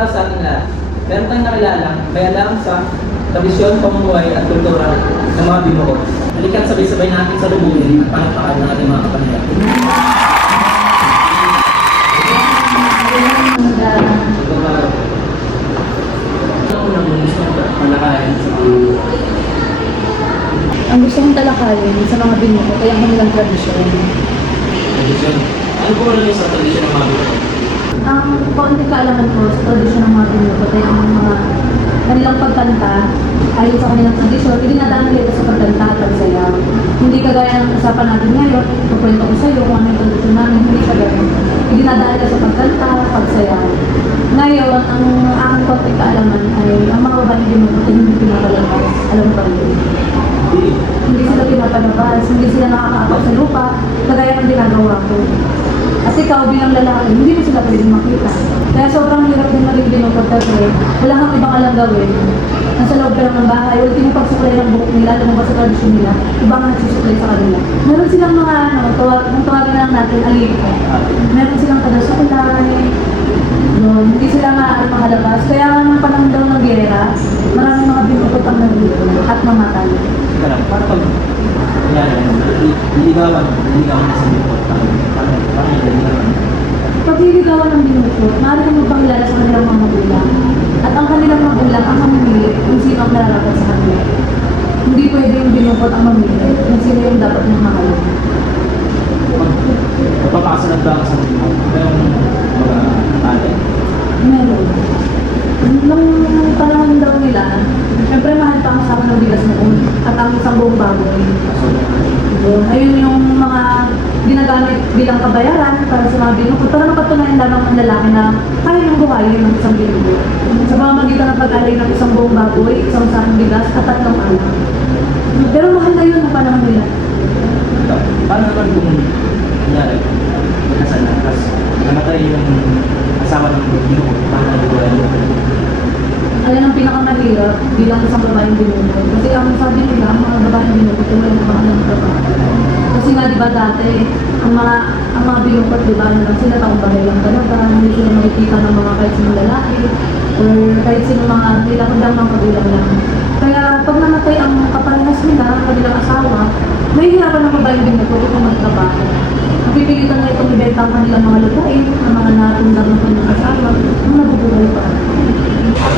para sa ating lahat. Meron tayong nakilala, may alam sa tradisyon, pamumuhay at kultura ng mga Binuko. Halika't sabay-sabay natin sa lubugin at panapakan ng ating mga kapanayan. Ang gusto kong talakayin sa mga Binuko ay ang kanilang tradisyon. Tradisyon? Ano po rin sa tradisyon ng mga Binuko? Ang kaunti kaalaman ko sa tradisyon ng mga Binuko ay ang mga kanilang pagkanta ayon sa kanilang tradisyon. Dinadaan nila sa pagkanta at pagsayaw. Hindi kagaya ng usapan natin ngayon, kukwento ko sa iyo kung ano yung tradisyon namin, hindi siya gano'n. Dinadaan nila sa pagkanta, pagsayaw. Ngayon, ang aking kaunti kaalaman ay ang mga babaeng Binuko ay hindi pinapalabas. Alam mo ba rin? Hindi sila pinapalabas, hindi sila nakakaapak sa lupa, kagaya ng ginagawa ko. At ikaw bilang lalaki, hindi mo sila pwedeng makita. Kaya sobrang hirap din maging Binuko kasi wala kang ibang alam gawin. Nasa loob ka lang ng bahay, wala pinapagsuklay ng buhok nila, alam mo ba sa tradisyon nila, iba nga nagsusuklay sa kanila. Meron silang mga kung tawagin na lang natin, alipo. Meron silang taga-suklay, hindi sila nga makalabas. Kaya nung panahon daw ng giyera, maraming mga Binuko ang nandito at mamatay. Para pag niligawan sa Binuko, parang niligawan. Pag niligawan ng Binuko, maaaring mo pangilala sa kanilang mga magulang. At ang kanilang magulang ang mamili kung sino ang nararapat sa kanila. Hindi pwede yung Binuko ang mamili kung sino yung dapat niyang mahalin. Napapakasalan ba sa Binuko? Mayroong mga ate? Meron. Nung panahon daw nila, syempre mahal pa ang sama ng bigas noon at ang isang buong baboy. Ayun yung mga ginagamit bilang kabayaran para sa mga Binuko para mapatunayan lamang ang lalaki na kaya nang buhayin ng isang Binuko. Sa pamamagitan ng pag-alay ng isang buong baboy, isang sahang bigas at 3 anak. Pero mahal na yun ang panahon nila. Paano naman kung nangyari? Magkasal na, tapos namatay yung asawa ng Binuko, paano nagbuhay mo? Ayan ang pinakamahirap bilang isang babaeng Binuko. Kasi ang sabi nila, ang mga babaeng Binuko, ito ay mga trabaho. Kasi nga diba dati, ang mga Binuko, diba, ano lang sila, taong bahay lang talaga, hindi sila makikita ng mga kahit sino lalaki, or kahit sino mga nila, kundang mga kabilang lang. Kaya pag namatay ang kaparehas nila, ang kanilang asawa, mahihirapan ng babaeng Binuko itong magtrabaho. Napipilitan na itong ibenta ang kanilang mga lupain, ang mga natundang ng kanilang asawa, ang nabubuhay pa.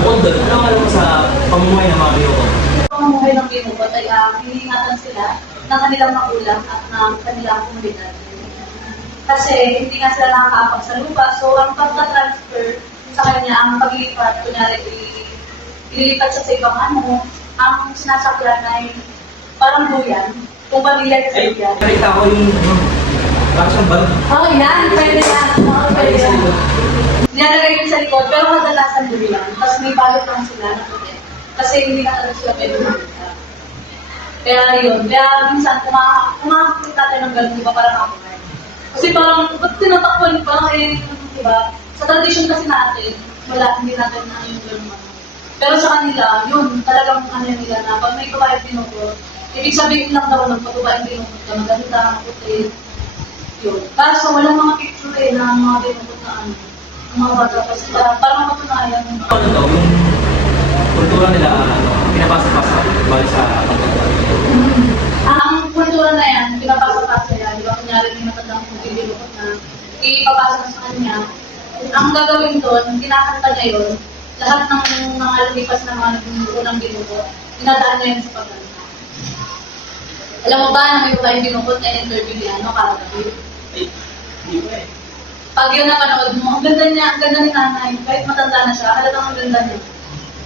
Bukod doon, ano ang alam mo sa pamumuhay ng mga Binuko? Pamumuhay ng Binuko ay hinihingatan sila ng kanilang magulang at ng kanilang komunidad. Kasi hindi nga sila nakakaapak sa lupa, so ang pagka-transfer sa kanya, ang paglipat, kunyari ililipat sa ibang ano, ang sinasakyan ay parang duyan, kung pamilya sa duyan. Nakita ko yung parang siyang balon. Oo, yan, pwede yan. Oo, pwede yan. Nilalagay yun sa likod, pero kadalasan duyan. Tapos may balot lang sila na puti. Kasi hindi na talaga sila pwede makita. Kaya yun, kaya minsan kumakakita tayo ng gano'n, di ba parang ako na. Kasi parang, ba't tinatakpan pa eh, di ba? Sa tradition kasi natin, wala, hindi natin na yung gano'n. Pero sa kanila, yun, talagang ano nila na, pag may kabayan Binuko, ibig sabihin lang daw ng pagkabayan Binuko na maganda, puti, yun. Kaso walang mga picture eh, ng mga Binuko na ano, ng mga bata pa sila, parang matunayan. Ano daw, yung kultura nila, pinapasa-pasa, balik sa pagkakas. Ang kultura na yan, pinapasa-pasa yan, di ba? Kunyari may matandang Binuko na ipapasa na sa kanya. Ang gagawin doon, kinakanta niya yun, lahat ng mga lumipas na mga unang Binuko, dinadaan niya yun sa pagkanta. Alam mo ba na may babaeng Binuko na interview niya, ano, Karagabi? Ay, hindi ko eh. Pag yun napanood mo, ang ganda niya, ang ganda ni nanay, kahit matanda na siya, halatang ang ganda niya.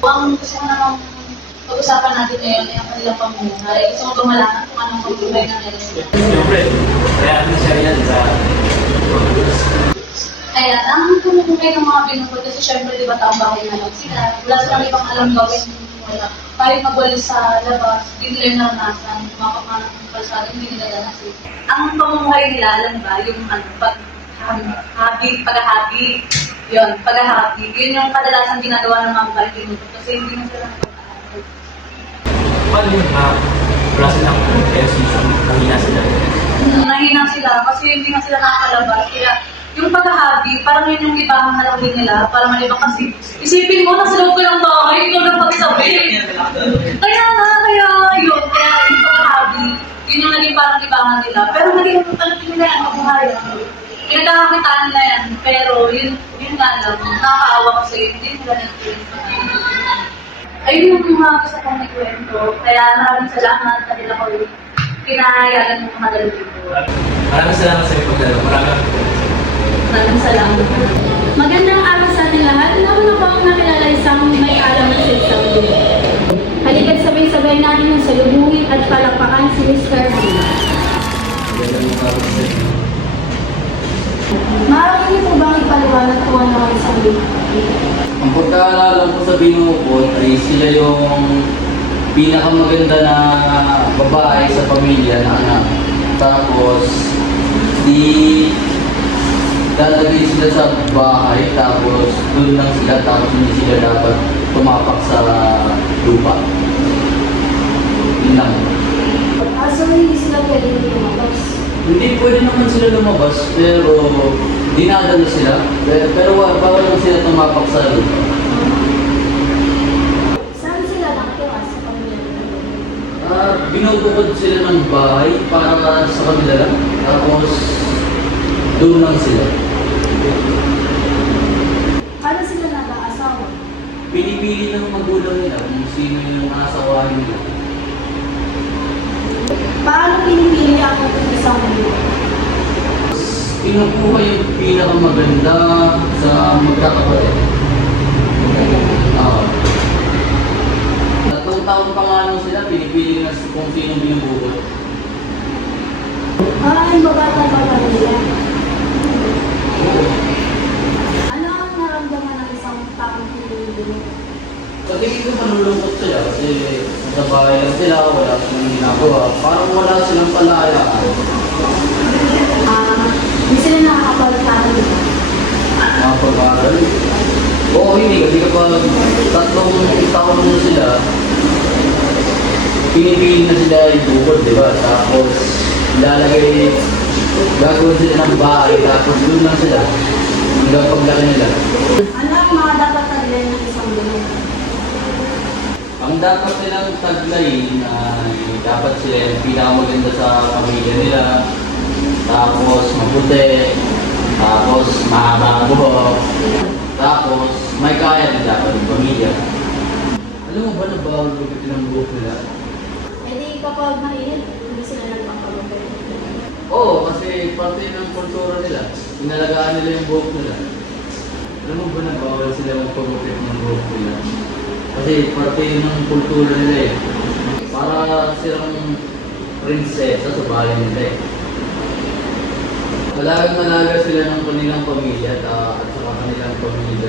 Ang gusto ko namang pag-usapan natin ngayon ay ang kanilang pamumuhay. Gusto ko malaman kung anong pamumuhay na meron sila. Siyempre, kaya na-share yan sa Ayan, ang pamumuhay ng mga Binuko kasi syempre di ba taong bahay na lang sila. Wala silang ibang alam gawin. Wala. Kahit magwalis sa labas, hindi nila yung naranasan. Makapamanang ng kalsada, hindi nila danasin. Ang pamumuhay nila, alam ba, yung ano, pag-habi. Yun, pag-habi. Yun yung kadalasan ginagawa ng mga bahay Binuko kasi hindi na sila nakapag-aaral. paano yun wala silang exercise, mahina sila. Nahina sila kasi hindi nga sila nakakalabas. Kaya yung paghahabi, parang yun yung ibang halong din nila, para malibang kasi isipin mo, nasa loob ko ng bahay, ikaw na magsabi. Kaya yun, kaya yung paghahabi, yun yung naging parang libangan nila. Pero naging talagang nila yan, mabuhay. Pinagkakakitaan nila yan, pero yun nga lang, nakakaawa kasi hindi nila nag-tuwing. Ayun yung mga gusto kong nagkwento, kaya maraming salamat sa nila ko pinahayagan mo madalo dito. Maraming salamat sa iyo pagdalo. Maraming salamat. Magandang araw sa ating lahat. Alam mo po akong nakilala isang may alam sa isang dito. Halika't sabay-sabay natin ng salubungin at palakpakan si Mr. B. Maaari niyo po bang ipaliwanag kung ano ang isang dito? Ang pagkaalala ko sa binukod ay sila yung pinakamaganda na babae sa pamilya na anak. Tapos, dadalhin sila sa bahay, tapos doon lang sila, tapos hindi sila dapat tumapak sa lupa. Yun lang. So hindi sila pwedeng lumabas? Hindi pwede naman sila lumabas, pero dinadala sila. Pero bawal lang sila tumapak sa lupa. Saan sila nakatira sa pamilya? Binubukod sila ng bahay para sa kanila lang. Tapos, doon lang sila. Paano sila nag-aasawa? Pinipili ng magulang nila kung sino yung asawahin nila. Paano pinipili ang isang dito? Kinukuha yung pinakamaganda sa magkakapatid. Tatlong taon pa nga lang sila, pinipili na kung sino binubukod. Ay, babata pa ba nila? Ano ang naramdaman ng isang taong pinili? Sa tingin ko malulungkot sila kasi sa bahay lang sila, wala silang ginagawa. Parang wala silang palayaan. Hindi sila nakakapagkakaroon dito. Mga pag-aaral. Oo, hindi. Kasi kapag tatlong taon na sila, pinipili na sila yung bukod, di ba? Tapos, gagawin sila ng bahay, tapos doon lang sila. Hanggang paglaki nila. Ano ang mga dapat taglay ng isang dito? Ang dapat nilang taglayin ay dapat sila yung pinakamaganda sa pamilya nila. Tapos maputi. Tapos mahaba ang buhok. Tapos may kaya din dapat yung pamilya. Alam mo ba na bawal gupitin ang buhok nila? E di kapag mainit, hindi sila nagpapagupit. Oo, kasi parte ng kultura nila. Inalagaan nila yung buhok nila. Alam mo ba na bawal sila magpagupit ng buhok nila? Kasi parte ng kultura nila eh. Para silang prinsesa sa bahay nila eh. Alagang-alaga sila ng kanilang pamilya at sa kanilang pamilya.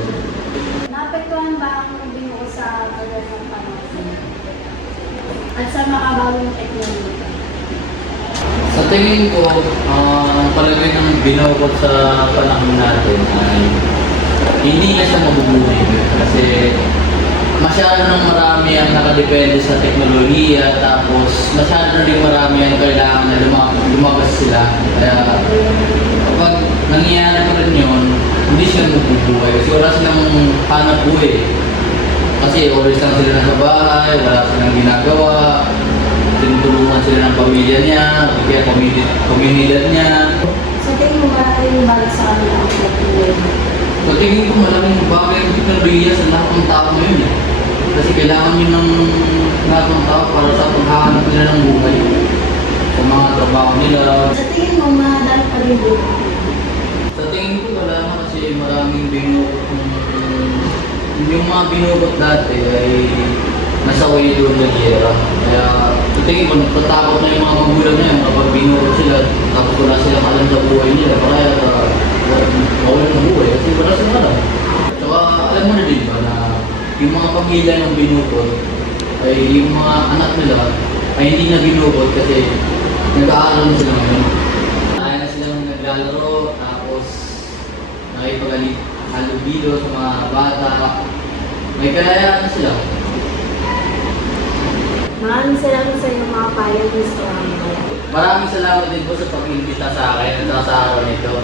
Naapektuhan ba ang binuo sa tagal ng panahon? At sa makabagong teknolohiya? Sa tingin ko, ang palagay ng binukod sa panahon natin ay hindi na siya mabubuhay kasi masyado nang marami ang nakadepende sa teknolohiya, tapos masyado rin marami ang kailangan na lumabas sila. Kaya kapag nangyayari pa rin yun, hindi siya mabubuhay kasi wala silang hanap buhay. Kasi always lang sila nasa bahay, wala silang ginagawa, tinutulungan sila ng pamilya niya, kaya komunidad niya. Sa tingin mo ba ay balik sa kanila ang teknolohiya? Sa tingin ko malaking bagay ang teknolohiya sa lahat ng tao ngayon eh. Kasi kailangan yun ng lahat ng tao para sa paghahanap nila ng buhay. Sa mga trabaho nila. Sa tingin mo, madali pa rin dito? Sa tingin ko wala na kasi maraming binukot. Yung mga binukot dati ay nasa way doon ng giyera. Kaya sa tingin ko natatakot na yung mga magulang na yun kapag binukot sila tapos wala silang alam sa buhay nila. Kaya mawalan ng buhay kasi wala silang alam. Tsaka alam mo na din ba na yung mga pamilya ng binukod ay yung mga anak nila ay hindi na binukod kasi nag-aaral na sila ngayon. Kaya na silang naglalaro tapos nakipag-halubilo sa mga bata. May kayayaan na sila. Maraming salamat sa iyong mga payag, Mr. Amaya. Maraming salamat din po sa pag-imbita sa akin at sa araw nito.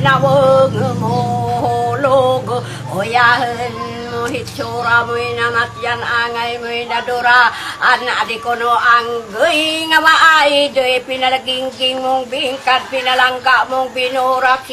pinawag mo hulog. Oyahan mo hitsura mo'y namatyan angay mo'y nadura. Adi ko no ang gay nga maay, do'y pinalagingging mong bingkad, pinalangka mong binurak.